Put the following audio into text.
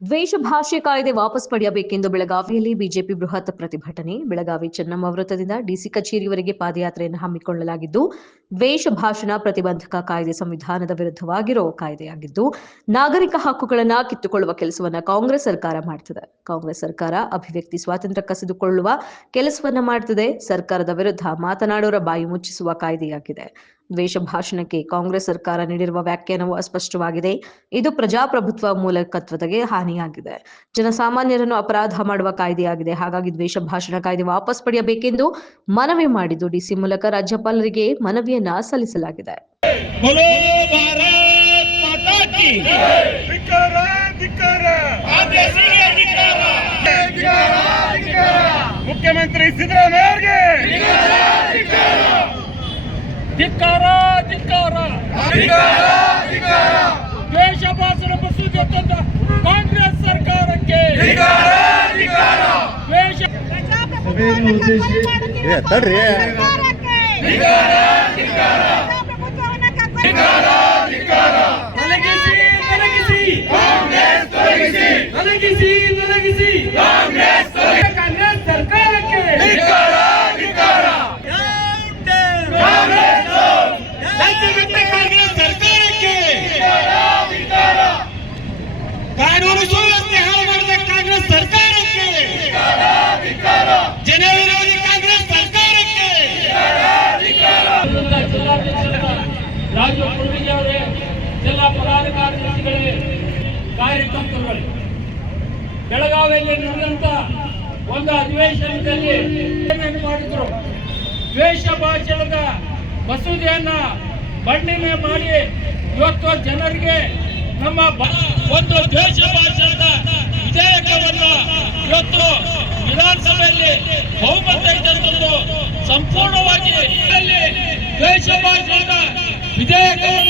ದ್ವೇಷ ಭಾಷೆ ಕಾಯ್ದೆ ವಾಪಸ್ ಪಡೆಯಬೇಕೆಂದು ಬೆಳಗಾವಿಯಲ್ಲಿ ಬಿಜೆಪಿ ಬೃಹತ್ ಪ್ರತಿಭಟನೆ. ಬೆಳಗಾವಿ ಚೆನ್ನಮ್ಮ ವೃತ್ತದಿಂದ ಡಿಸಿ ಕಚೇರಿವರೆಗೆ ಪಾದಯಾತ್ರೆಯನ್ನು ಹಮ್ಮಿಕೊಳ್ಳಲಾಗಿದ್ದು, ದ್ವೇಷ ಭಾಷಣ ಪ್ರತಿಬಂಧಕ ಕಾಯ್ದೆ ಸಂವಿಧಾನದ ವಿರುದ್ಧವಾಗಿರೋ ಕಾಯ್ದೆಯಾಗಿದ್ದು, ನಾಗರಿಕ ಹಕ್ಕುಗಳನ್ನು ಕಿತ್ತುಕೊಳ್ಳುವ ಕೆಲಸವನ್ನ ಕಾಂಗ್ರೆಸ್ ಸರ್ಕಾರ ಮಾಡ್ತಿದೆ. ಕಾಂಗ್ರೆಸ್ ಸರ್ಕಾರ ಅಭಿವ್ಯಕ್ತಿ ಸ್ವಾತಂತ್ರ್ಯ ಕಸಿದುಕೊಳ್ಳುವ ಕೆಲಸವನ್ನ ಮಾಡ್ತಿದೆ. ಸರ್ಕಾರದ ವಿರುದ್ಧ ಮಾತನಾಡೋರ ಬಾಯಿ ಮುಚ್ಚಿಸುವ ಕಾಯ್ದೆಯಾಗಿದೆ. ದ್ವೇಷ ಭಾಷಣಕ್ಕೆ ಕಾಂಗ್ರೆಸ್ ಸರ್ಕಾರ ನೀಡಿರುವ ವ್ಯಾಖ್ಯಾನವು ಅಸ್ಪಷ್ಟವಾಗಿದೆ. ಇದು ಪ್ರಜಾಪ್ರಭುತ್ವ ಮೂಲಕತ್ವತೆಗೆ ಹಾನಿಯಾಗಿದೆ. ಜನಸಾಮಾನ್ಯರನ್ನು ಅಪರಾಧ ಮಾಡುವ ಕಾಯ್ದೆಯಾಗಿದೆ. ಹಾಗಾಗಿ ದ್ವೇಷ ಭಾಷಣ ಕಾಯ್ದೆ ವಾಪಸ್ ಪಡೆಯಬೇಕೆಂದು ಮನವಿ ಮಾಡಿದ್ದು, ಡಿಸಿ ಮೂಲಕ ರಾಜ್ಯಪಾಲರಿಗೆ ಮನವಿಯನ್ನ ಸಲ್ಲಿಸಲಾಗಿದೆ. ಮುಖ್ಯಮಂತ್ರಿ ಸಿದ್ದರಾಮಯ್ಯ ಧಿಕ್ಕಾರ ಧಿಕ್ಕಾರ ದ್ವೇಷ ಭಾಷಣ ಮಸೂದೆ ತಂದ ಕಾಂಗ್ರೆಸ್ ಸರ್ಕಾರಕ್ಕೆ ಕಾಂಗ್ರೆಸ್ ಸರ್ಕಾರಕ್ಕೆ ಕಾನೂನು ಸುವ್ಯವಸ್ಥೆ ಹಾಳು ಮಾಡಿದ ಕಾಂಗ್ರೆಸ್ ಸರ್ಕಾರಕ್ಕೆ, ಜನ ವಿರೋಧಿ ಕಾಂಗ್ರೆಸ್ ಸರ್ಕಾರಕ್ಕೆ. ರಾಜು ಕುರ್ಮಿಜಿ ಅವರೇ, ಜಿಲ್ಲಾ ಪದಾಧಿಕಾರಿಗಳೇ, ಕಾರ್ಯಕರ್ತರುಗಳೇ, ಬೆಳಗಾವಿಯಲ್ಲಿ ನಡೆದಂತ ಒಂದು ಅಧಿವೇಶನದಲ್ಲಿ ಮಾಡಿದ್ರು. ದ್ವೇಷ ಭಾಷಣದ ಮಸೂದೆಯನ್ನ ಮಂಡನೆ ಮಾಡಿ ಇವತ್ತು ಜನರಿಗೆ ನಮ್ಮ ಒಂದು ದ್ವೇಷ ಭಾಷಣದ ವಿಧೇಯಕವನ್ನು ಇವತ್ತು ವಿಧಾನಸಭೆಯಲ್ಲಿ ಬಹುಮತ ಇದ್ದಂಥದ್ದು ಸಂಪೂರ್ಣವಾಗಿ ದ್ವೇಷ ಭಾಷಣದ ವಿಧೇಯಕವನ್ನು